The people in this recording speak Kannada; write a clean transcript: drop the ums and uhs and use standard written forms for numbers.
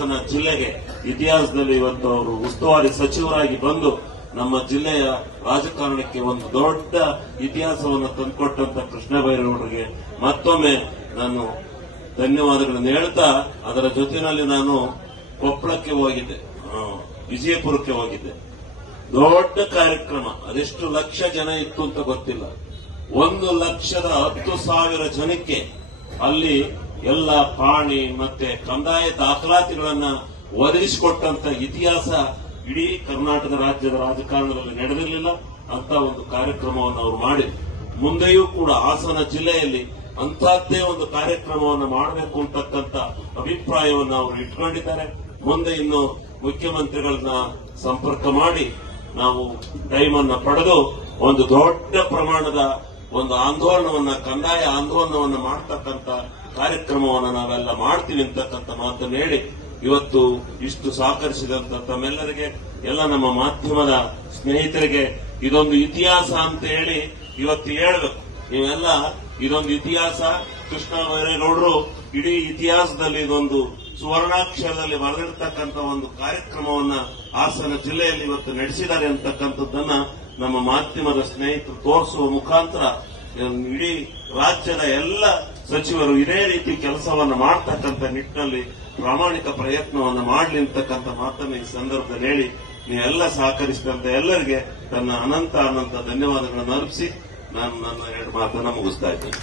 ಹಾಸನ ಜಿಲ್ಲೆಗೆ ಇತಿಹಾಸದಲ್ಲಿ ಇವತ್ತು ಅವರು ಉಸ್ತುವಾರಿ ಸಚಿವರಾಗಿ ಬಂದು ನಮ್ಮ ಜಿಲ್ಲೆಯ ರಾಜಕಾರಣಕ್ಕೆ ಒಂದು ದೊಡ್ಡ ಇತಿಹಾಸವನ್ನು ತಂದುಕೊಟ್ಟಂತ ಕೃಷ್ಣ ಬೈರೇಗೌಡರಿಗೆ ಮತ್ತೊಮ್ಮೆ ನಾನು ಧನ್ಯವಾದಗಳನ್ನು ಹೇಳ್ತಾ, ಅದರ ಜೊತೆಯಲ್ಲಿ ನಾನು ಕೊಪ್ಪಳಕ್ಕೆ ಹೋಗಿದ್ದೆ, ವಿಜಯಪುರಕ್ಕೆ ಹೋಗಿದ್ದೆ. ದೊಡ್ಡ ಕಾರ್ಯಕ್ರಮ, ಅದೆಷ್ಟು ಲಕ್ಷ ಜನ ಇತ್ತು ಅಂತ ಗೊತ್ತಿಲ್ಲ. 1,10,000 ಜನಕ್ಕೆ ಅಲ್ಲಿ ಎಲ್ಲ ಪಾಣಿ ಮತ್ತೆ ಕಂದಾಯ ದಾಖಲಾತಿಗಳನ್ನ ಒದಗಿಸಿಕೊಟ್ಟಂತ ಇತಿಹಾಸ ಇಡೀ ಕರ್ನಾಟಕ ರಾಜ್ಯದ ರಾಜಕಾರಣದಲ್ಲಿ ನಡೆದಿರಲಿಲ್ಲ. ಅಂತ ಒಂದು ಕಾರ್ಯಕ್ರಮವನ್ನು ಅವರು ಮಾಡಿ, ಮುಂದೆಯೂ ಕೂಡ ಹಾಸನ ಜಿಲ್ಲೆಯಲ್ಲಿ ಅಂತಹದ್ದೇ ಒಂದು ಕಾರ್ಯಕ್ರಮವನ್ನು ಮಾಡಬೇಕು ಅಂತಕ್ಕಂಥ ಅಭಿಪ್ರಾಯವನ್ನು ಅವರು ಇಟ್ಕೊಂಡಿದ್ದಾರೆ. ಮುಂದೆ ಇನ್ನು ಮುಖ್ಯಮಂತ್ರಿಗಳನ್ನ ಸಂಪರ್ಕ ಮಾಡಿ ನಾವು ಟೈಮ್ ಅನ್ನ ಪಡೆದು ಒಂದು ದೊಡ್ಡ ಪ್ರಮಾಣದ ಒಂದು ಆಂದೋಲನವನ್ನ, ಕಂದಾಯ ಆಂದೋಲನವನ್ನ ಮಾಡತಕ್ಕಂಥ ಕಾರ್ಯಕ್ರಮವನ್ನು ನಾವೆಲ್ಲ ಮಾಡ್ತೀವಿ ಅಂತಕ್ಕಂಥ ಮಾತನ್ನು ಹೇಳಿ, ಇವತ್ತು ಇಷ್ಟು ಸಹಕರಿಸಿದಂತ ತಮ್ಮೆಲ್ಲರಿಗೆ, ಎಲ್ಲ ನಮ್ಮ ಮಾಧ್ಯಮದ ಸ್ನೇಹಿತರಿಗೆ ಇದೊಂದು ಇತಿಹಾಸ ಅಂತ ಹೇಳಿ ಇವತ್ತು ಹೇಳ್ಬೇಕು. ನೀವೆಲ್ಲ ಇದೊಂದು ಇತಿಹಾಸ, ಕೃಷ್ಣ ಬೈರೇಗೌಡರು ಇಡೀ ಇತಿಹಾಸದಲ್ಲಿ ಇದೊಂದು ಸುವರ್ಣಾಕ್ಷರದಲ್ಲಿ ಬರೆದಿರ್ತಕ್ಕಂಥ ಒಂದು ಕಾರ್ಯಕ್ರಮವನ್ನ ಹಾಸನ ಜಿಲ್ಲೆಯಲ್ಲಿ ಇವತ್ತು ನಡೆಸಿದ್ದಾರೆ ಅಂತಕ್ಕಂಥದ್ದನ್ನ ನಮ್ಮ ಮಾಧ್ಯಮದ ಸ್ನೇಹಿತರು ತೋರಿಸುವ ಮುಖಾಂತರ ಇಡೀ ರಾಜ್ಯದ ಎಲ್ಲ ಸಚಿವರು ಇದೇ ರೀತಿ ಕೆಲಸವನ್ನು ಮಾಡತಕ್ಕಂಥ ನಿಟ್ಟಿನಲ್ಲಿ ಪ್ರಾಮಾಣಿಕ ಪ್ರಯತ್ನವನ್ನು ಮಾಡಲಿ ಅಂತಕ್ಕಂಥ ಮಾತನ್ನು ಈ ಸಂದರ್ಭದಲ್ಲಿ ಹೇಳಿ, ನೀವೆಲ್ಲ ಸಹಕರಿಸಿದಂತ ಎಲ್ಲರಿಗೆ ನನ್ನ ಅನಂತ ಧನ್ಯವಾದಗಳನ್ನು ಅರ್ಪಿಸಿ ನಾನು ನನ್ನ 2 ಮಾತನ್ನು ಮುಗಿಸ್ತಾ ಇದ್ದೇನೆ.